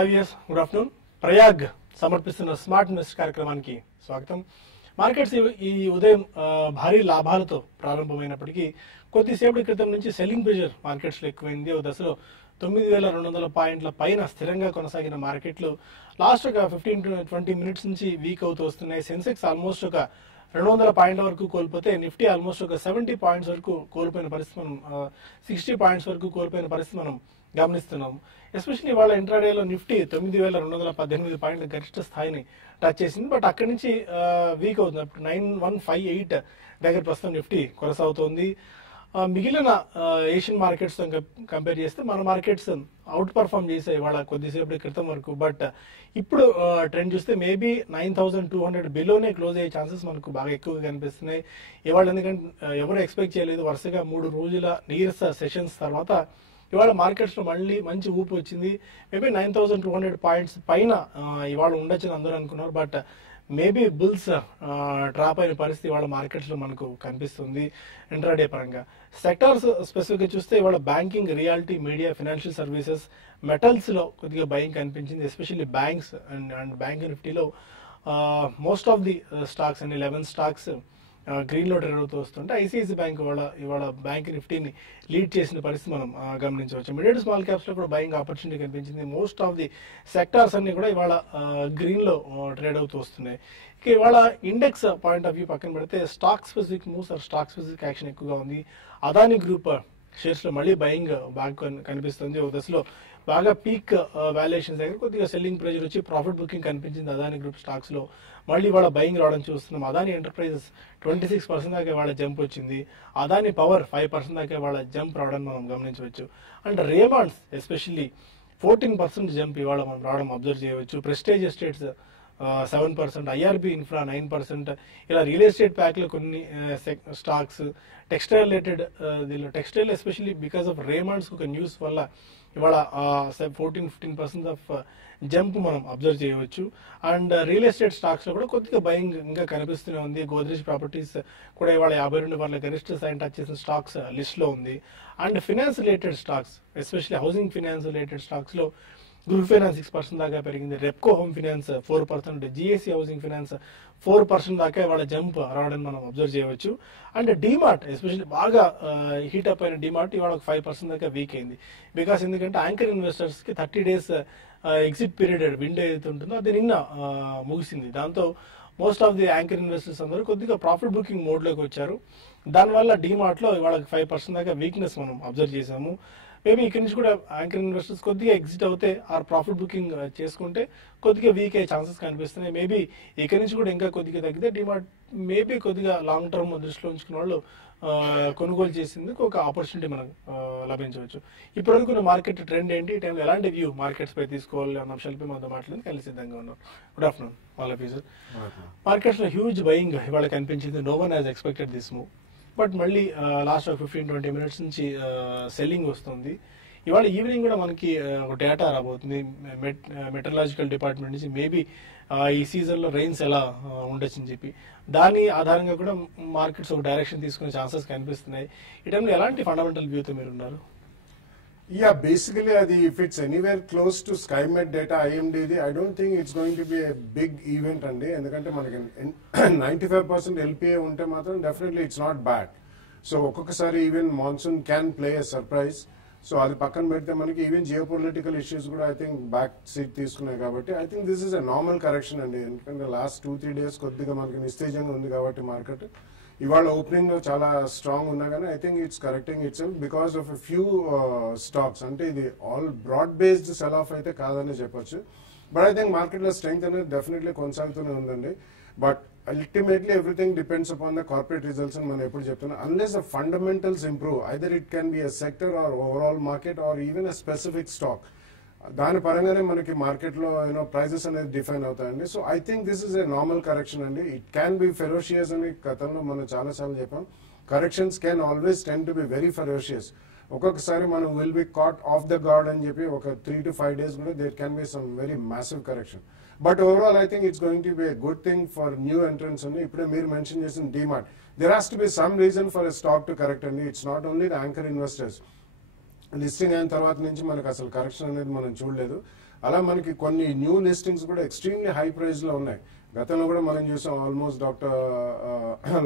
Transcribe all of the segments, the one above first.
IVS good afternoon. Prayag సమర్పిస్తున్న smart invest కార్యక్రమానికి స్వాగతం. మార్కెట్స్ ఈ ఉదయం భారీ లాభాలతో ప్రారంభమైనప్పటికీ కొద్దిసేపటి క్రితం నుంచి సెల్లింగ్ ప్రెషర్ మార్కెట్స్లో ఎక్కువైంది. ఓ దశలో 9,200 పాయింట్ల పైన స్థిరంగా కొనసాగిన మార్కెట్లు లాస్ట్ ఒక 15 to 20 మినిట్స్ నుంచి వీక్ అవుతూ వస్తున్నాయి. సెన్సెక్స్ ఆల్మోస్ట్ ఒక 200 పాయింట్ల వరకు కోల్పోతే నిఫ్టీ ఆల్మోస్ట్ ఒక 70 పాయింట్స్ వరకు కోల్పోయిన పరిస్థితి మనం 60 పాయింట్స్ వరకు కోల్పోయిన పరిస్థితి మనం గమనిస్తున్నాం. ఎస్పెషల్లీ వాళ్ళ ఇంట్రాడేలో నిఫ్టీ 9,218 పాయింట్ల గరిష్ట స్థాయిని టచ్ చేసింది. బట్ అక్కడి నుంచి వీక్ అవుతుంది. అప్పుడు 9,158 దగ్గర ప్రస్తుతం నిఫ్టీ కొనసాగుతోంది. మిగిలిన ఏషియన్ మార్కెట్స్ కంపేర్ చేస్తే మన మార్కెట్స్ అవుట్ పర్ఫామ్ చేసాయి ఇవాళ కొద్దిసేపటి క్రితం వరకు. బట్ ఇప్పుడు ట్రెండ్ చూస్తే మేబీ 9,200 బిలోనే క్లోజ్ అయ్యే ఛాన్సెస్ మనకు బాగా ఎక్కువగా కనిపిస్తున్నాయి ఇవాళ. ఎందుకంటే ఎవరు ఎక్స్పెక్ట్ చేయలేదు, వరుసగా 3 రోజుల నీరస సెషన్స్ తర్వాత ఇవాళ మార్కెట్స్ లో మళ్ళీ మంచి ఊపు వచ్చింది. మేబీ 9,200 పాయింట్స్ పైన ఇవాళ ఉండొచ్చని అందరూ అనుకున్నారు. బట్ మేబీ బుల్స్ డ్రాప్ అయిన పరిస్థితి ఇవాళ మార్కెట్స్ లో మనకు కనిపిస్తుంది ఇంట్రాడే పరంగా. సెక్టార్స్ స్పెసిఫిక్ గా చూస్తే ఇవాళ banking, reality, media, financial services, metals లో కొద్దిగా బయింగ్ కనిపించింది. ఎస్పెషల్లీ బ్యాంక్స్ అండ్ బ్యాంక్ నిఫ్టీలో most of the stocks and 11 stocks green లో ట్రేడ్ అవుతూ వస్తుంటే ఐసిఐసి బ్యాంక్ ఇవాళ బ్యాంక్ నిఫ్టీని లీడ్ చేసిన పరిస్థితి మనం గమనించవచ్చు. మిడ్ స్మాల్ క్యాప్స్ లో కూడా బయింగ్ ఆపర్చునిటీ కనిపించింది. మోస్ట్ ఆఫ్ ది సెక్టార్స్ అన్ని కూడా ఇవాళ గ్రీన్ లో ట్రేడ్ అవుతూ వస్తున్నాయి. ఇక ఇవాళ ఇండెక్స్ పాయింట్ ఆఫ్ వ్యూ పక్కన పెడితే stock specific moves or stock specific action ఎక్కువగా ఉంది. అదాని గ్రూప్ షేర్స్ లో మళ్ళీ బయింగ్ బాగా కనిపిస్తుంది. ఒక దశలో బాగా పీక్ వాల్యుయేషన్స్ దగ్గర కొద్దిగా సెల్లింగ్ ప్రెజర్ వచ్చి ప్రాఫిట్ బుకింగ్ కనిపించింది అదాని గ్రూప్ స్టాక్స్ లో. మళ్ళీ ఇవాళ బయింగ్ రావడం చూస్తున్నాం. అదాని ఎంటర్ప్రైజెస్ 26% దాకా ఇవాళ జంప్ వచ్చింది. అదాని పవర్ 5% దాకా ఇవాళ జంప్ రావడం మనం గమనించవచ్చు. అండ్ రేమాండ్స్ ఎస్పెషల్లీ 14% జంప్ ఇవాళ మనం రావడం అబ్జర్వ్ చేయవచ్చు. Prestige estates 7%, IRB infra 9%. ఇలా రియల్ ఎస్టేట్ ప్యాక్ లో కొన్ని స్టాక్స్, టెక్స్టైల్ రిలేటెడ్ దీనిలో textile especially because of Raymond's ఒక న్యూస్ వల్ల ఇవాళ 14-15% ఆఫ్ జంప్ మనం అబ్జర్వ్ చేయవచ్చు. అండ్ రియల్ ఎస్టేట్ స్టాక్స్ లో కూడా కొద్దిగా బయింగ్ ఇంకా కనిపిస్తూనే ఉంది. గోద్రేజ్ ప్రాపర్టీస్ కూడా ఇవాళ 52 వాళ్ళ గరిష్ట స్థాయిని టచ్ చేసిన స్టాక్స్ లిస్ట్ లో ఉంది. And finance related stocks especially housing finance related stocks లో గ్రూప్ ఫైనాన్స్ 6% దాకా పెరిగింది. Repco home finance 4%, GSC housing finance 4% దాకా ఇవాళ జంప్ రావడం మనం అబ్జర్వ్ చేయవచ్చు. అండ్ డిమార్ట్ ఎస్పెషల్లీ బాగా హీట్ అప్ అయిన డిమార్ట్ ఇవాళ 5% దాకా వీక్ అయింది. బికాస్ ఎందుకంటే యాంకర్ ఇన్వెస్టర్స్ కి 30 days ఎగ్జిట్ పీరియడ్ విండో ఏదైతే ఉంటుందో అది నిన్న ముగిసింది. దాంతో most of the anchor investors అందరూ కొద్దిగా ప్రాఫిట్ బుకింగ్ మోడ్ లోకి వచ్చారు. దానివల్ల డిమార్ట్ లో ఇవాళ 5% దాకా వీక్నెస్ మనం అబ్జర్వ్ చేసాము. మేబీ ఇక్కడ నుంచి కూడా యాంకర్ ఇన్వెస్టర్స్ కొద్దిగా ఎగ్జిట్ అవుతే ఆర్ ప్రాఫిట్ బుకింగ్ చేసుకుంటే కొద్దిగా వీక్ అయ్యే ఛాన్సెస్ కనిపిస్తున్నాయి. మేబీ ఇక్కడ నుంచి కూడా ఇంకా కొద్దిగా తగ్గితే డిమార్ట్ మేబీ కొద్దిగా లాంగ్ టర్మ్ దృష్టిలో ఉంచుకున్న వాళ్ళు కొనుగోలు చేసేందుకు ఒక ఆపర్చునిటీ మనకు లభించవచ్చు. ఇప్పటివరకు మార్కెట్ ట్రెండ్ ఏంటి, ఈ టైంలో ఎలాంటి వ్యూ మార్కెట్స్ పై తీసుకోవాలి అన్న అంశాలపై మనతో మాట్లాడి కలిసి సిద్ధంగా ఉన్నారు. Good afternoon all of you sir. Markets లో హ్యూజ్ బయింగ్ ఇవాళ కనిపించింది. No one has expected this move. But మళ్ళీ లాస్ట్ 15-20 మినిట్స్ నుంచి సెల్లింగ్ వస్తుంది. ఇవాళ ఈవినింగ్ కూడా మనకి ఒక డేటా రాబోతుంది మెటరలాజికల్ డిపార్ట్మెంట్ నుంచి. మేబీ ఈ సీజన్ లో రెయిన్స్ ఎలా ఉండొచ్చు అని చెప్పి దాని ఆధారంగా కూడా మార్కెట్స్ ఒక డైరెక్షన్ తీసుకునే ఛాన్సెస్ కనిపిస్తున్నాయి. ఈ టైంలో ఎలాంటి ఫండమెంటల్ వ్యూతో మీరు ఉన్నారు? Yeah, basically, if it's anywhere close to SkyMed data, IMDD, I don't think it's going to be a big event andi. Endukante manaki 95% LPA unte matram definitely it's not bad. So okkokasari even monsoon can play a surprise. So adi pakkan pedte manaki even geopolitical issues kuda I think back seat తీసుకున్నాయి కాబట్టి I think this is a normal correction andi. Endukante last 2-3 days కొద్దిగా మనకి నిస్తేజంగా ఉంది కాబట్టి market ఇవాళ opening లో చాలా strong ఉన్నా కానీ I think it's correcting itself because of a few stocks. అంటే ఇది all broad based sell off అయితే కాదని చెప్పొచ్చు. బట్ ఐ థింక్ మార్కెట్ లో స్ట్రెంగ్త్ అనేది డెఫినెట్లీ కొనసాగుతూనే ఉందండి. But ultimately everything depends upon the corporate results అని మనం ఎప్పుడు చెప్తున్నాం. Unless the fundamentals improve either it can be a sector or overall market or even a specific stock, దాని పరంగానే మనకి మార్కెట్ లో ప్రైజెస్ అనేది డిఫైన్ అవుతాయండి. So I think this is a normal correction అండి. ఇట్ క్యాన్ బి ఫెరోషియస్ అని గతంలో మనం చాలా సార్లు చెప్పాం. Corrections can always tend to be very ferocious. ఒక్కొక్కసారి మనం will be caught off the guard అని చెప్పి ఒక 3 to 5 days కూడా there can be some very massive correction. But overall I think it's going to be a good thing for new entrants అండి. ఇప్పుడే మీరు mention చేసిన DMart, there has to be some reason for a stock to correct అండి. It's not only the anchor investors. Listing అయిన తర్వాత నుంచి మనకు అసలు కరెక్షన్ అనేది మనం చూడలేదు. అలా మనకి కొన్ని న్యూ లిస్టింగ్స్ కూడా ఎక్స్ట్రీమ్లీ హై ప్రైస్ లో ఉన్నాయి. గతంలో కూడా మనం చూసాం ఆల్మోస్ట్ డాక్టర్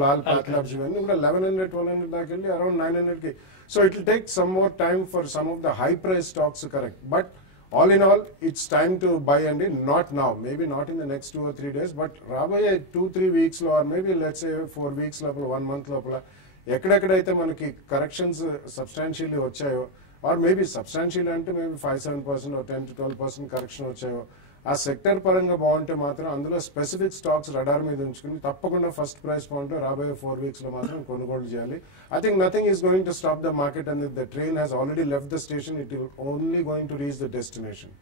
లాల్ పాథ్లాబ్స్ ఇవన్నీ కూడా 1100, 1200 దాకా వెళ్ళి అరౌండ్ 900కి. So it will take some more time for some of the high price stocks correct. But all in all, it's time to buy and not now, maybe not in the next 2 or 3 days, but raboye 2-3 weeks lo, or maybe let's say 4 weeks lopala, 1 month lopala ekkadekadaithe manaki corrections substantially vachayo, or maybe substantially ante maybe 5-7% or 10-12% correction vachayo, ఆ sector పరంగా బాగుంటే మాత్రం అందులో specific stocks radar మీద ఉంచుకుని తప్పకుండా first price point లో రాబోయే 4 weeks లో మాత్రం కొనుగోలు చేయాలి. I think nothing is going to stop the market and the train has already left the station, it will only going to reach the destination.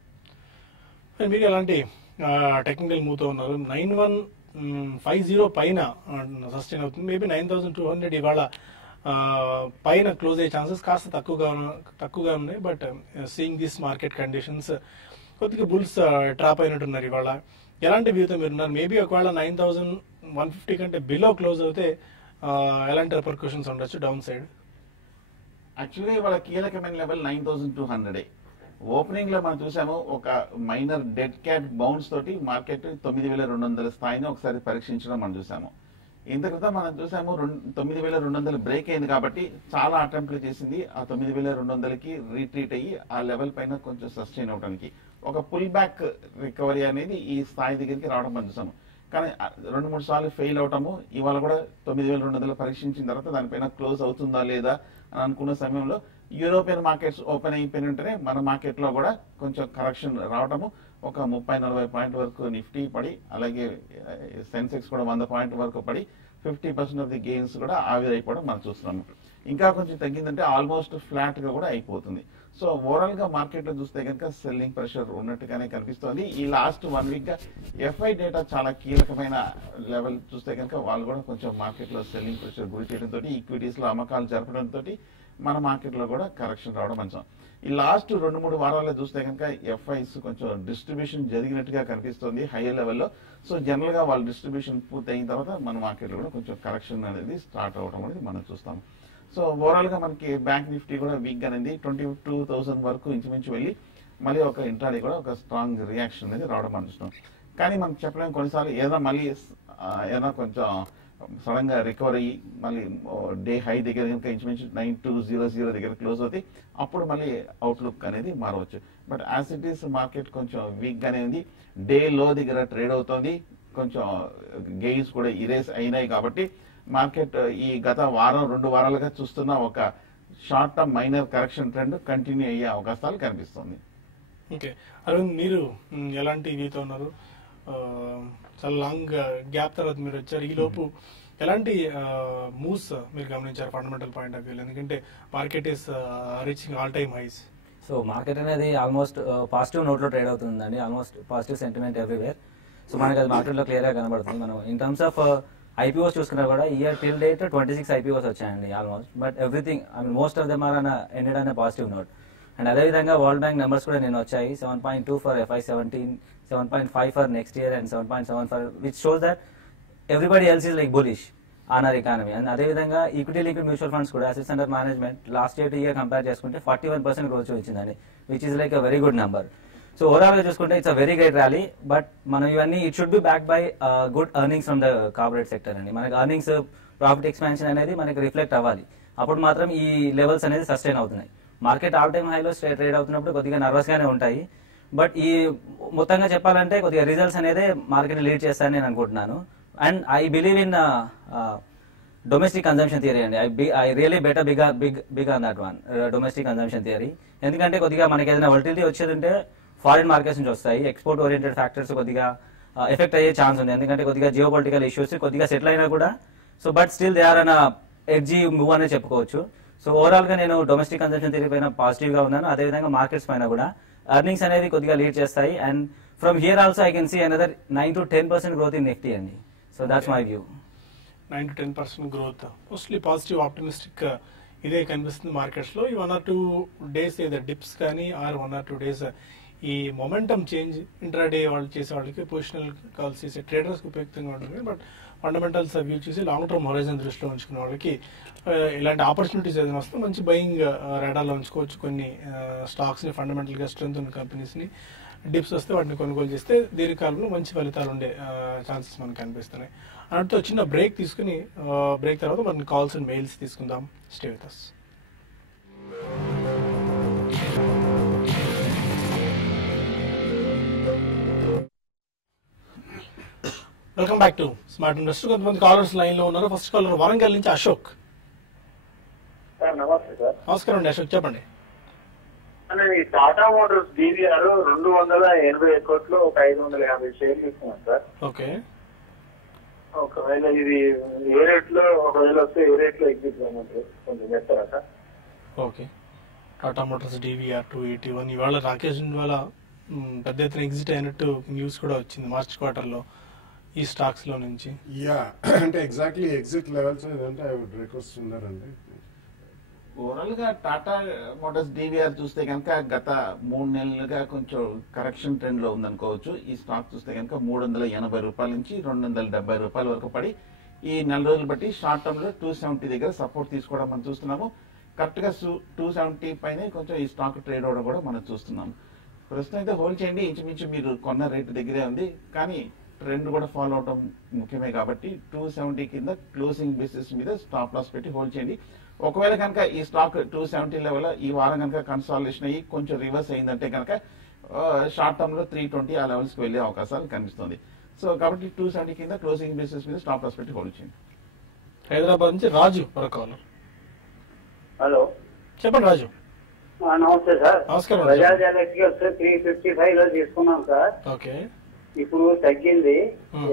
మీరు ఎలాంటి టెక్నికల్ మూవ్ తో ఉన్నారు? 9150 పైన సస్టైన్ అవుతుంది. మేబీ 9200 ఇవాళ పైన క్లోజ్ అయ్యే ఛాన్సెస్ కాస్త తక్కువగా ఉన్నాయి. But seeing this market conditions కొద్దిగా బుల్స్ ట్రాప్ అయినట్టున్నారు ఇవాళ. ఎలాంటి వ్యూతో మీరు ఉన్నారు? మేబీ ఒకవేళ 9150 కంటే బిలో క్లోజ్ అవుతే ఎలాంటి రిపర్కషన్స్ ఉండొచ్చు డౌన్ సైడ్? యాక్చువల్గా ఇవాళ కీలకమైన లెవెల్ 9200. ఓపెనింగ్ లో మనం చూసాము ఒక మైనర్ డెడ్ క్యాట్ బౌన్స్ తోటి మార్కెట్ 9200 స్థాయిని ఒకసారి పరీక్షించడం మనం చూసాము. ఇంత క్రితం మనం చూసాము 9200 బ్రేక్ అయింది కాబట్టి చాలా అటెంప్ట్లు చేసింది ఆ 9200కి రీట్రీట్ అయ్యి ఆ లెవెల్ పైన కొంచెం సస్టైన్ అవడానికి. ఒక పుల్ బ్యాక్ రికవరీ అనేది ఈ స్థాయి దగ్గరికి రావడం మనం చూసాము. కానీ 2-3 సార్లు ఫెయిల్ అవటము, ఇవాళ కూడా 9200 పరీక్షించిన తర్వాత దానిపైన క్లోజ్ అవుతుందా లేదా అని అనుకున్న సమయంలో యూరోపియన్ మార్కెట్స్ ఓపెన్ అయిపోయిన వెంటనే మన మార్కెట్ లో కూడా కొంచెం కరెక్షన్ రావడము, ఒక 30-40 పాయింట్ వరకు నిఫ్టీ పడి, అలాగే సెన్సెక్స్ కూడా 100 పాయింట్ వరకు పడి 50% ఆఫ్ ది గెయిన్స్ కూడా ఆవిరైపోవడం మనం చూస్తున్నాము. ఇంకా కొంచెం తగ్గిందంటే ఆల్మోస్ట్ ఫ్లాట్ గా కూడా అయిపోతుంది. సో ఓవరాల్ గా మార్కెట్ లో చూస్తే కనుక సెల్లింగ్ ప్రెషర్ ఉన్నట్టుగానే కనిపిస్తోంది. ఈ లాస్ట్ 1 వీక్ గా ఎఫ్ఐ డేటా చాలా కీలకమైన లెవెల్ చూస్తే కనుక వాళ్ళు కూడా కొంచెం మార్కెట్ లో సెల్లింగ్ ప్రెషర్ గురి చేయడంతో, ఈక్విటీస్ లో అమ్మకాలు జరపడంతో మన మార్కెట్ లో కూడా కరెక్షన్ రావడం మంచిది. ఈ లాస్ట్ 2-3 వారాల్లో చూస్తే కనుక ఎఫ్ఐస్ కొంచెం డిస్ట్రిబ్యూషన్ జరిగినట్టుగా కనిపిస్తుంది హైయర్ లెవెల్లో. సో జనరల్ గా వాళ్ళ డిస్ట్రిబ్యూషన్ పూర్తి అయిన తర్వాత మన మార్కెట్ లో కూడా కొంచెం కరెక్షన్ అనేది స్టార్ట్ అవడం అనేది మనం చూస్తాం. సో ఓవరాల్ గా మనకి బ్యాంక్ నిఫ్టీ కూడా వీక్ గా అనేది 22,000 వరకు ఇంచుమించు వెళ్ళి మళ్ళీ ఒక ఇంట్రాడే కూడా ఒక స్ట్రాంగ్ రియాక్షన్ అనేది రావడం మనం చూస్తాం. కానీ మనం చెప్పలేము, కొన్నిసార్లు ఏదైనా కొంచెం సడన్ గా రికవర్ అయ్యి మళ్ళీ డే హై దగ్గర కనుక ఇంచుమించు 9200 దగ్గర క్లోజ్ అవుతాయి, అప్పుడు మళ్ళీ అవుట్లుక్ అనేది మారవచ్చు. But as it is market కొంచెం వీక్ గానే ఉంది. డే లో దగ్గర ట్రేడ్ అవుతోంది, కొంచెం గెయిన్స్ కూడా ఇరేస్ అయినాయి కాబట్టి మార్కెట్ ఈ గత 1-2 వారాలుగా చూస్తున్న ఒక short term minor correction trend continue అయ్యే అవకాశాలు కనిపిస్తుంది. ఓకే అరవింద్, మీరు ఎలాంటి వ్యూతో ఉన్నారు? చాలా లాంగ్ గ్యాప్ తర్వాత మీరు వచ్చారు. ఈ లోపు ఎలాంటి మూవ్స్ మీరు గమనించారు ఫండమెంటల్ పాయింట్ ఆఫ్ వ్యూ? ఎందుకంటే market is reaching all time highs. So market అనేది ఆల్మోస్ట్ పాజిటివ్ నోట్లో ట్రేడ్ అవుతుందండి. Almost positive sentiment everywhere. So మనకి అది మార్కెట్లో క్లియర్ గా కనబడుతుంది. మనం ఇన్ టర్మ్స్ ఆఫ్ ఐపీఓస్ చూసుకున్నా కూడా ఇయర్ టిల్ డేట్ 26 ఐపీఓస్ వచ్చాయండి almost. But everything most of them are ended అనే పాజిటివ్ నోట్. అండ్ అదేవిధంగా వరల్డ్ బ్యాంక్ నెంబర్స్ కూడా నేను వచ్చాయి. 7.2 for FY17, 7.5 for next year and 7.7 for which shows that everybody else is like bullish on our economy. And అదేవిధంగా equity linked mutual funds కూడా assets under management last year compare చేసుకుంటే 41% growth చూపించిందండి, which is like a very good number. So overall గా చూసుకుంటే it's a very great rally. But మనం ఇవన్నీ it should be back by good earnings from the corporate sector అండి. మనకి earnings profit expansion అనేది మనకి రిఫ్లెక్ట్ అవ్వాలి, అప్పుడు మాత్రం ఈ లెవెల్స్ అనేది సస్టైన్ అవుతున్నాయి. మార్కెట్ ఆల్ టైమ్ హైలో ట్రేడ్ అవుతున్నప్పుడు కొద్దిగా నర్వస్ గానే ఉంటాయి. బట్ ఈ మొత్తంగా చెప్పాలంటే కొద్దిగా రిజల్ట్స్ అనేది మార్కెట్ లీడ్ చేస్తారని నేను అనుకుంటున్నాను. And I believe in domestic consumption theory అండి. I really better big on that one, domestic consumption theory. ఎందుకంటే కొద్దిగా మనకి ఏదైనా వొలటిలిటీ వచ్చేదంటే ఫారిన్ మార్కెట్స్ నుంచి వస్తాయి, ఎక్స్పోర్ట్ ఓరియంటెడ్ ఫ్యాక్టర్స్ కొద్దిగా ఎఫెక్ట్ అయ్యే ఛాన్స్ ఉంది. ఎందుకంటే కొద్దిగా జియో పొలిటికల్ ఇష్యూస్ కొద్దిగా సెటిల్ అయినా కూడా so but still they are an edgy move అనే చెప్పుకోవచ్చు. సో ఓవరాల్ గా నేను డొమెస్టిక్ కన్జంప్షన్ థియరీ పైన పాజిటివ్ గా ఉన్నాను. అదేవిధంగా మార్కెట్స్ పైన కూడా ఎర్నింగ్స్ అనేది కొద్దిగా లీడ్ చేస్తాయి. And from here also I can see another 9-10% growth in Nifty అండి. So that's my view. 9-10% growth, mostly positive optimistic ఇదే కనిపిస్తుంది మార్కెట్స్ లో. ఈ 1 or 2 days ఏదో డిప్స్ కానీ ఆర్ 1 or 2 days ఈ మొమెంటం చేంజ్ ఇంట్రాడే వాళ్ళు చేసే వాళ్ళకి, పొజిషనల్ కాల్స్ చేసే ట్రేడర్స్కి ఉపయుక్తంగా ఉంటుంది. బట్ ఫండమెంటల్స్ వ్యూ చూసి లాంగ్ టర్మ్ హొరైజన్ దృష్టిలో ఉంచుకునే వాళ్ళకి ఇలాంటి ఆపర్చునిటీస్ ఏదైనా వస్తే మంచి బయింగ్ రాడార్లో ఉంచుకోవచ్చు కొన్ని స్టాక్స్ని, ఫండమెంటల్గా స్ట్రెంత్ ఉన్న కంపెనీస్ని. డిప్స్ వస్తే వాటిని కొనుగోలు చేస్తే దీర్ఘకాలంలో మంచి ఫలితాలు ఉండే ఛాన్సెస్ మనకు కనిపిస్తున్నాయి. అన్నట్టు చిన్న బ్రేక్ తీసుకుని బ్రేక్ తర్వాత మనకి కాల్స్ అండ్ మెయిల్స్ తీసుకుందాం. Stay with us. Welcome back to smart investor. కొంతమంది కాలర్స్ లైన్ లో ఉన్నారు. ఫస్ట్ కాలర్ వరంగల్ నుంచి అశోక్. నమస్తే సార్. నమస్కారం అండి అశోక్, చెప్పండి. ఈ టాటా మోటార్స్ డీవీఆర్ 280 కోట్లు ఒక 550 షేర్లు ఇస్తున్నాం సార్. ఓకే, ఒకవేళ ఇది ఏ రేట్ లో ఒకవేళ వస్తే ఏ రేట్ లో ఎగ్జిట్ చేయమంటారు కొంచెం చెప్తారా sir? Okay. Tata Motors DVR 281 ఇవాళ రాకేష్ ఇవాళ పెద్ద ఎత్తున ఎగ్జిట్ అయినట్టు న్యూస్ కూడా వచ్చింది మార్చ్ క్వార్టర్ లో ఈ స్టాక్స్ లో నుంచి. యా అంటే ఎగ్జాక్ట్లీ ఎగ్జిట్ లెవెల్స్ ఏదంటే ఐ వుడ్ రిక్వెస్ట్ ఉన్నారండి. ఓవరాల్ గా టాటా మోటార్స్ DVR చూస్తే కనుక గత 3 నెలలుగా కొంచెం కరెక్షన్ ట్రెండ్ లో ఉందనుకోవచ్చు. ఈ స్టాక్ చూస్తే కనుక 380 రూపాయల నుంచి 270 రూపాయల వరకు పడి ఈ 4 రోజులు బట్టి షార్ట్ టర్మ్ లో 270 దగ్గర సపోర్ట్ తీసుకోవడం మనం చూస్తున్నాము. కరెక్ట్ గా 270 పైన కొంచెం ఈ స్టాక్ ట్రేడ్ అవడం కూడా మనం చూస్తున్నాము. ప్రస్తుతం అయితే హోల్డ్ చేయండి. ఇంచుమించు మీరు కొన్న రేటు దగ్గరే ఉంది, కానీ ట్రెండ్ కూడా ఫాలో అవడం ముఖ్యమే కాబట్టి 270 కింద క్లోజింగ్ బేసిస్ మీద స్టాప్ లాస్ పెట్టి హోల్డ్ చేయండి. ఒకవేళ కనుక ఈ స్టాక్ 270 లెవెల్ ఈ వారం కనుక కన్సాలిడేషన్ అయ్యి కొంచెం రివర్స్ అయిందంటే కనుక షార్ట్ టర్మ్ లో 320 ఆ లెవెల్స్ కి వెళ్లే అవకాశాలు కనిపిస్తుంది. సో కాబట్టి 270 కింద క్లోజింగ్ బేసిస్ మీద స్టాప్ లాస్ పెట్టి హోల్డ్ చేయండి. హైదరాబాద్ నుంచి రాజు కాలర్. హలో, చెప్పండి రాజు. నమస్తే సార్. నమస్కారం. బజాజ్ ఎలక్ట్రికల్స్ 355 లో తీసుకున్నాం సార్. ఓకే, ఇప్పుడు తగ్గింది.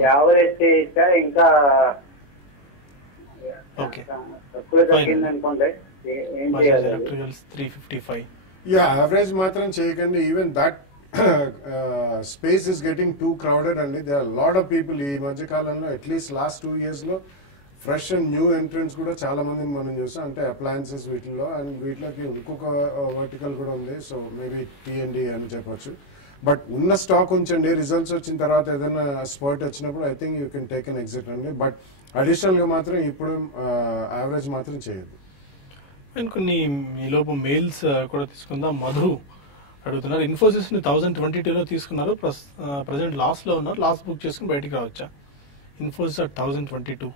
యావరేజ్ చేయొచ్చా ఇంకా ఓకే. తక్కువ తగ్గింది అనుకోండి, ఏం బజాజ్ చేయాలి? ఎలక్ట్రికల్స్ 355. యా యావరేజ్ మాత్రం చేయకండి. Even that space is getting too crowded అండి. They are lot of people ఈ మధ్య కాలంలో అట్లీస్ట్ లాస్ట్ 2 years లో ఫ్రెష్ అండ్ న్యూ ఎంట్రెన్స్ కూడా చాలా మందిని మనం చూసాం. అంటే అప్లయన్సెస్ వీటిలో, అండ్ వీటిలోకి ఇంకొక వర్టికల్ కూడా ఉంది. సో మేబీ T&D అని చెప్పొచ్చు. బట్ ఉన్న స్టాక్ ఉంచండి. రిజల్ట్స్ వచ్చిన తర్వాత ఏదైనా స్పాట్ వచ్చినప్పుడు I think you can take an exit అండి. బట్ అడిషనల్ గా మాత్రం ఇప్పుడు యావరేజ్ మాత్రం చేయదు. అండ్ కొన్ని ఈలోపు మెయిల్స్ కూడా తీసుకుందాం. మధు అడుగుతున్నారు, ఇన్ఫోసిస్ ని 1022లో తీసుకున్నారు, ప్రజెంట్ లాస్ లో ఉన్నారు, లాస్ బుక్ చేసుకుని బయటికి రావచ్చా? ఇన్ఫోసిస్ 1022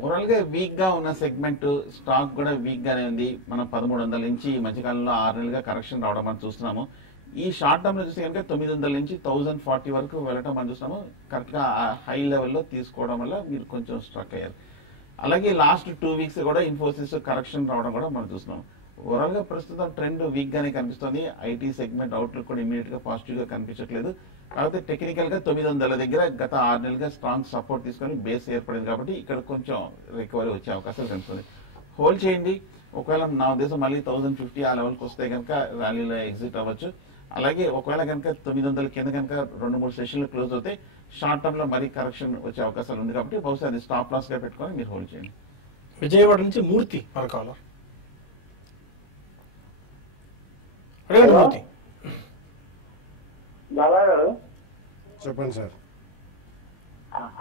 ఓవరాల్ గా వీక్ గా ఉన్న సెగ్మెంట్ స్టాక్ కూడా వీక్ గానే ఉంది. మనం 1300 నుంచి ఈ మధ్యకాలంలో 6 నెలలుగా కరెక్షన్ రావడం మనం చూస్తున్నాము. ఈ షార్ట్ టర్మ్ లో చూస్తే కనుక 900 నుంచి 1040 వరకు వెళ్ళటం మనం చూస్తున్నాము. కరెక్ట్ గా హై లెవెల్లో తీసుకోవడం వల్ల మీరు కొంచెం స్ట్రక్ అయ్యారు. అలాగే లాస్ట్ 2 weeks కూడా ఇన్ఫోసిస్ కరెక్షన్ రావడం కూడా మనం చూస్తున్నాం. ఓవరాల్ గా ప్రస్తుతం ట్రెండ్ వీక్ గానే కనిపిస్తుంది. ఐటీ సెగ్మెంట్ అవుట్లుక్ కూడా ఇమీడియట్ గా పాజిటివ్ గా కనిపించట్లేదు. కాకపోతే టెక్నికల్ గా 900 దగ్గర గత 6 నెలలుగా స్ట్రాంగ్ సపోర్ట్ తీసుకొని బేస్ ఏర్పడింది కాబట్టి ఇక్కడ కొంచెం రికవరీ వచ్చే అవకాశాలు కనిపిస్తుంది. హోల్డ్ చేయండి. ఒకవేళ నా ఉద్దేశం మళ్ళీ 1050 ఆ లెవెల్కి వస్తే కనుక ర్యాలీలో ఎగ్జిట్ అవ్వచ్చు. అలాగే ఒకవేళ కనుక 900 కింద కనుక 2-3 సెషన్లు క్లోజ్ అవుతే షార్ట్ టర్మ్ లో మరీ కరెక్షన్ వచ్చే అవకాశాలు ఉంది కాబట్టి బహుశా అది స్టాప్ లాస్ గా పెట్టుకొని మీరు హోల్డ్ చేయండి. విజయవాడ నుంచి మూర్తి కాలర్. అడగండి మూర్తి. బాబా గారు చెప్పండి సార్.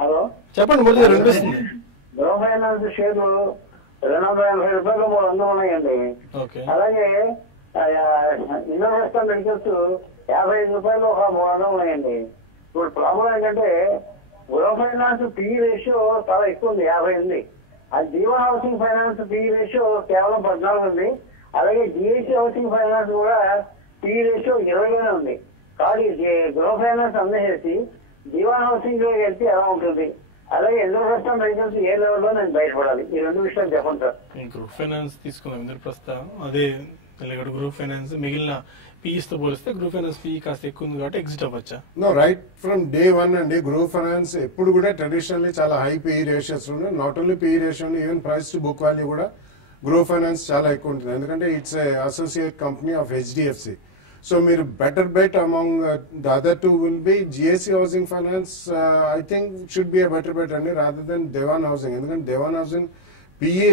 హలో, చెప్పండి మూర్తి గారు, వినిపిస్తుంది. గృహ ఫైనాన్స్ షేర్లు 280 రూపాయలు 300 ఉన్నాయండి. ఓకే, అలాగే ఇన్నోవేషన్ మెడికల్స్ 55 రూపాయలు ఒక 300 ఉన్నాయండి. ఇప్పుడు ప్రాబ్లం ఏంటంటే గృహ ఫైనాన్స్ PE రేషియో చాలా ఎక్కువ ఉంది, 50 ఉంది. అది Jeevan housing finance PE ratio కేవలం 14 ఉంది. అలాగే GIC హౌసింగ్ ఫైనాన్స్ కూడా PE రేషియో 20 ఉంది. కాబట్టి గృహ ఫైనాన్స్ అందజేసి జీవన్ హౌసింగ్ లో వెళ్తే ఎలా ఉంటుంది, అలాగే ఇన్నోవేషన్ మెడికల్స్ ఏ లెవెల్లో నేను బయటపడాలి, ఈ 2 విషయాలు చెప్పండి సార్. గ్రూప్ ఫైనాన్స్ తీసుకున్నాం ఇందులో ప్రస్తుతం. అదే గ్రూప్ ఫైనాన్స్ మిగిలిన PEs తో పోలిస్తే గ్రూప్ ఫైనాన్స్ PE కాస్త ఎక్కువ ఉంది కాబట్టి ఎగ్జిట్ అవ్వచ్చా? నో, రైట్ ఫ్రమ్ డే 1 అండి. గ్రూప్ ఫైనాన్స్ ఎప్పుడు కూడా ట్రెడిషనల్లీ చాలా హై PE రేషియోస్ ఉన్నాయి. Not only PE ratio, even price to book value కూడా గ్రూప్ ఫైనాన్స్ చాలా ఎక్కువ ఉంటుంది. ఎందుకంటే it's associate company of HDFC. So మీరు better bet among the other two will be GIC housing finance. I think should be a better bet అండి rather than Dewan housing. ఎందుకంటే దేవాన్ housing PE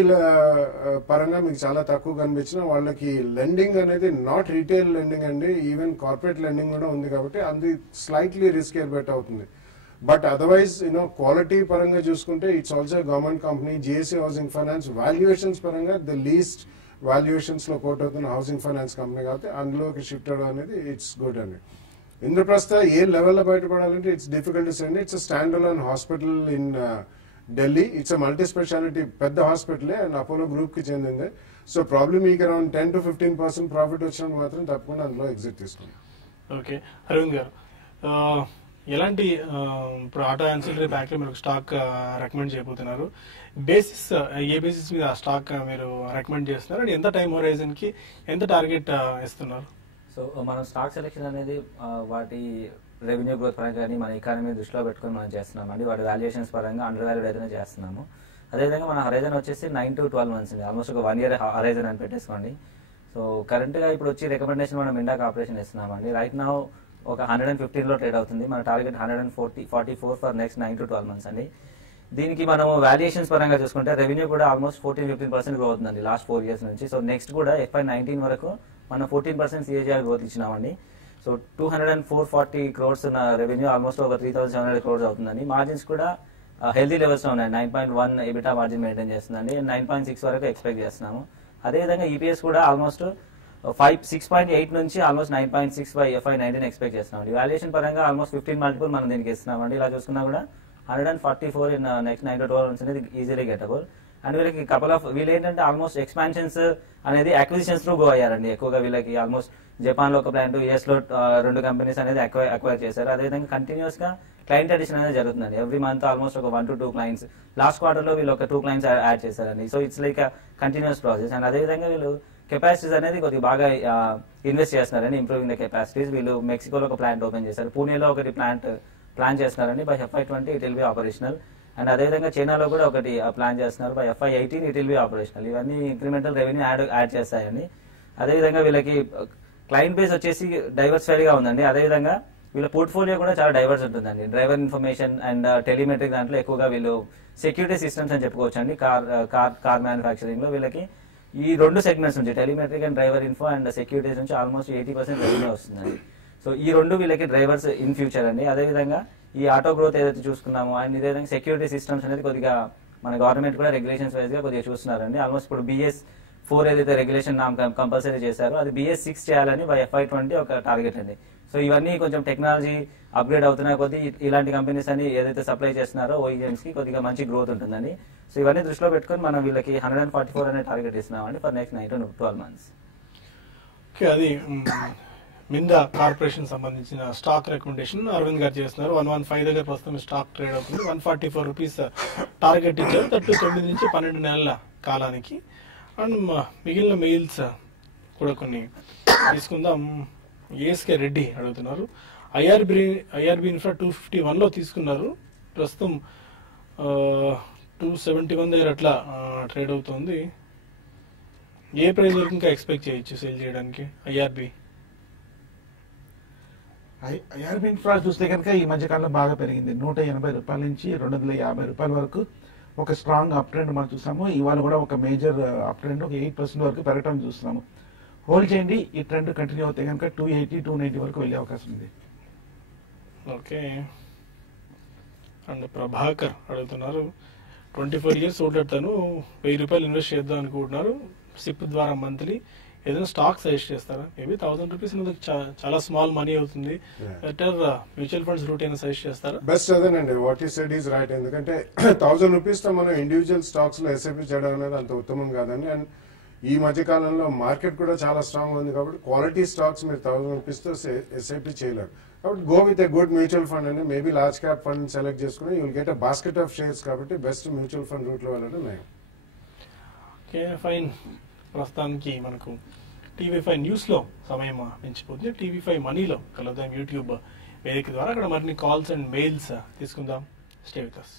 పరంగా మీకు చాలా తక్కువ కనిపించిన వాళ్ళకి లెండింగ్ అనేది నాట్ రీటైల్ లెండింగ్ అండి, ఈవెన్ కార్పొరేట్ లెండింగ్ కూడా ఉంది కాబట్టి అది స్లైట్లీ రిస్క్ బెట్ అవుతుంది. బట్ అదర్వైజ్ క్వాలిటీ పరంగా చూసుకుంటే it's also government company. GIC housing finance valuations పరంగా ద లీస్ట్ వాల్యుయేషన్స్ లో కోట్ అవుతున్న హౌసింగ్ ఫైనాన్స్ కంపెనీ కాబట్టి అందులోకి షిఫ్ట్ అవడం అనేది ఇట్స్ గుడ్ అండి. ఇంద్రప్రస్థ ఏ లెవెల్లో బయటపడాలంటే it's difficult to say. It's stand alone hospital in Delhi. It's multi speciality పెద్ద హాస్పిటలే అండ్ అపోలో గ్రూప్ కి చెందింది. సో ప్రాబ్లమ్ మీకు అరౌండ్ 10 to 15% ప్రాఫిట్ వచ్చినప్పుడు మాత్రం తప్పకుండా అందులో ఎగ్జిట్ తీసుకోండి. ఓకే అరవింద్ గారు, ఎలాంటి ఇప్పుడు ఆటో యాన్సిలరీ బ్యాంక్ లో మీరు స్టాక్ రికమెండ్ చేయబోతున్నారు? బేసిస్ ఏ బేసిస్ మీద ఆ స్టాక్ మీరు రికమెండ్ చేస్తున్నారు అండ్ ఎంత టైం హోరైజన్ కి ఎంత టార్గెట్ ఇస్తున్నారు? సో మనం స్టాక్ సెలెక్షన్ అనేది వాటి రెవెన్యూ గ్రోత్ పరంగా కానీ మన ఎకానమీ దృష్టిలో పెట్టుకొని మనం చేస్తున్నాం అండి. వాటి వాల్యుయేషన్స్ పరంగా అండర్ వాల్యూడ్ ఏదైనా చేస్తున్నాము. అదేవిధంగా మన హరైజన్ వచ్చేసి 9 to 12 months అండి. ఆల్మోస్ట్ ఒక 1 year హరైజన్ అని పెట్టేసుకోండి. సో కరెంట్గా ఇప్పుడు వచ్చి రికమెండేషన్ మనం ఇండాక్ ఆపరేషన్ ఇస్తున్నామండి. రైట్ నౌ ఒక 115లో ట్రేడ్ అవుతుంది. మన target 144 for next 9 to 12 months అండి. దీనికి మనం వాల్యుయేషన్స్ పరంగా చూసుకుంటే రెవెన్యూ కూడా ఆల్మోస్ట్ 14-15% గ్రో అవుతుందండి లాస్ట్ 4 years నుంచి. సో నెక్స్ట్ కూడా FY19 వరకు మనం 14% CAGR గ్రోత్ ఇచ్చినామండి. సో 204-40 crores ఉన్న రెవెన్యూ ఆల్మోస్ట్ ఒక 3,700 crores అవుతుందండి. మార్జిన్స్ కూడా హెల్దీ లెవెల్స్ లో ఉన్నాయి. 9.1 ఎబిటా మార్జిన్ మెయింటైన్ చేస్తుందండి. 9.6 వరకు ఎక్స్పెక్ట్ చేస్తున్నాము. అదేవిధంగా ఈపీఎస్ కూడా ఆల్మోస్ట్ 6.8 నుంచి ఆల్మోస్ట్ 9.6 బై FY19 ఎక్స్పెక్ట్ చేస్తున్నాం. వాల్యుయేషన్ పరంగా ఆల్మోస్ట్ 15 multiple మనం దీనికి ఇస్తున్నామండి. ఇలా చూసుకున్నా కూడా 144 ఇన్ నెక్స్ట్ 9 to 12 months అనేది ఈజీలీ గెటబుల్. అండ్ వీళ్ళకి కపుల్ ఆఫ్ వీళ్ళు ఏంటంటే ఆల్మోస్ట్ ఎక్స్పాన్షన్స్ అనేది అక్విజిషన్స్ త్రూ గో అయ్యారండి. ఎక్కువగా వీళ్ళకి ఆల్మోస్ట్ జపాన్ లో ఒక ప్లాంట్, యుఎస్ లో 2 companies అనేది అక్వైర్ చేశారు. అదేవిధంగా కంటిన్యూస్ గా క్లయింట్ అడిషన్ అనేది జరుగుతుందండి. ఎవ్రీ మంత్ ఆల్మోస్ట్ ఒక 1 to 2 clients. లాస్ట్ క్వార్టర్ లో వీళ్ళు ఒక 2 clients యాడ్ చేశారండి. So it's like continuous process. And అదేవిధంగా వీళ్ళు కెపాసిటీస్ అనేది కొద్దిగా బాగా ఇన్వెస్ట్ చేస్తున్నారని ఇంప్రూవింగ్ ద కెపాసిటీస్. వీళ్ళు మెక్సికోలో ఒక ప్లాంట్ ఓపెన్ చేశారు. పూణేలో ఒకటి ప్లాన్ చేస్తున్నారండి. By FY20 it will be operational. And అదేవిధంగా చైనాలో కూడా ఒకటి ప్లాన్ చేస్తున్నారు. By FY18 it will be operational. ఇవన్నీ ఇంక్రిమెంటల్ రెవెన్యూ యాడ్ చేస్తాయండి. అదేవిధంగా వీళ్ళకి క్లయింట్ బేస్ వచ్చేసి డైవర్సిఫైడ్ గా ఉందండి. అదేవిధంగా వీళ్ళ పోర్ట్ఫోలియో కూడా చాలా డైవర్స్ ఉంటుందండి. డ్రైవర్ ఇన్ఫర్మేషన్ అండ్ టెలిమెట్రిక్ దాంట్లో ఎక్కువగా వీళ్ళు సెక్యూరిటీ సిస్టమ్స్ అని చెప్పుకోవచ్చు అండి. కార్ మ్యానుఫ్యాక్చరింగ్ లో వీళ్ళకి ఈ 2 సెగ్మెంట్స్ నుంచి telematic and driver info and securities నుంచి ఆల్మోస్ట్ 80% రెవెన్యూ వస్తుందండి. సో ఈ 2 వీళ్ళకి డ్రైవర్స్ ఇన్ ఫ్యూచర్ అండి. అదేవిధంగా ఈ ఆటో గ్రోత్ ఏదైతే చూసుకున్నామో అండ్ ఇదే విధంగా సెక్యూరిటీ సిస్టమ్స్ అనేది కొద్దిగా మన గవర్నమెంట్ కూడా రెగ్యులేషన్స్ వైజ్ గా కొద్దిగా చూస్తున్నారండి. ఆల్మోస్ట్ ఇప్పుడు BS4 ఏదైతే రెగ్యులేషన్ కంపల్సరీ చేశారో అది BS6 చేయాలని బై FY20 ఒక టార్గెట్ అండి. సో ఇవన్నీ కొంచెం టెక్నాలజీ అప్గ్రేడ్ అవుతున్న కొద్దీ ఇలాంటి కంపెనీస్ అని ఏదైతే సప్లై చేస్తున్నారో OEMs కి కొద్దిగా మంచి గ్రోత్ ఉంటుందండి. సో ఇవన్నీ దృష్టిలో పెట్టుకుని మనం వీళ్ళకి 144 అనే టార్గెట్ ఇస్తున్నామండి for next 9 to 12 months. Okay, అది మిందా కార్పొరేషన్ సంబంధించిన స్టాక్ రికమెండేషన్ అరవింద్ గారు చేస్తున్నారు. 115 దగ్గర ప్రస్తుతం స్టాక్ ట్రేడ్ అవుతుంది. 144 రూపీస్ టార్గెట్ ఇచ్చారు. 9 నుంచి 12 నెలల కాలానికి. అండ్ మిగిలిన మెయిల్స్ కూడా కొన్ని తీసుకుందాం. ఏఎస్కే రెడ్డి అడుగుతున్నారు. ఐఆర్బి ఇన్ఫ్రా 251లో తీసుకున్నారు. ప్రస్తుతం 271 దగ్గర అట్లా ట్రేడ్ అవుతుంది. ఏ ప్రైస్ వరకు ఇంకా ఎక్స్పెక్ట్ చేయొచ్చు సేల్ చేయడానికి ఐఆర్బి ఇన్ఫ్రా చూస్తే కనుక ఈ మధ్య కాలంలో బాగా పెరిగింది. 180 రూపాయల నుంచి 250 రూపాయల వరకు ఒక స్ట్రాంగ్ అప్ ట్రెండ్ మనం చూసాము. ఇవాళ కూడా ఒక మేజర్ అప్ ట్రెండ్ ఒక 8% వరకు పెరగడం చూస్తున్నాము. హోల్డ్ చేయండి. ఈ ట్రెండ్ కంటిన్యూ అవుతే కనుక 280-290 వరకు వెళ్ళే అవకాశం ఉంది. ఓకే. అండ్ ప్రభాకర్ అడుగుతున్నారు. 24 years ఓల్డర్ తను 1000 రూపాయలు ఇన్వెస్ట్ చేద్దాం అనుకుంటున్నారు. సిప్ ద్వారా మంత్లీ ఏదైనా స్టాక్ సజెస్ట్ చేస్తారా? మేబీ 1000 రూపీస్ చాలా స్మాల్ మనీ అవుతుంది. బెటర్ మ్యూచువల్ ఫండ్స్ రూట్ అయినా సజెస్ట్ చేస్తారా? బెస్ట్ అదేనండి. What you said is right. ఎందుకంటే 1000 రూపీస్ తో మనం ఇండివిజువల్ స్టాక్స్ లో ఎస్ఐపి చేయడం అనేది అంత ఉత్తమం కాదండి. అండ్ ఈ మధ్య కాలంలో మార్కెట్ కూడా చాలా స్ట్రాంగ్ ఉంది కాబట్టి క్వాలిటీ స్టాక్స్ మీరు 1000 రూపీస్ తో ఎస్ఐపి చేయలేరు. కాబట్టి go with a good mutual fund అండి. Maybe large cap fund select చేసుకుని you will get a basket of shares. కాబట్టి బెస్ట్ మ్యూచువల్ ఫండ్ రూట్ లో వెళ్ళడం నయం. Okay, fine. ప్రస్తుతానికి మనకు TV5 న్యూస్ లో సమయం మించిపోతుంది. TV5 మనీలో కలుద్దాం యూట్యూబ్ వేదిక ద్వారా. అక్కడ మరిన్ని కాల్స్ అండ్ మెయిల్స్ తీసుకుందాం. Stay with us.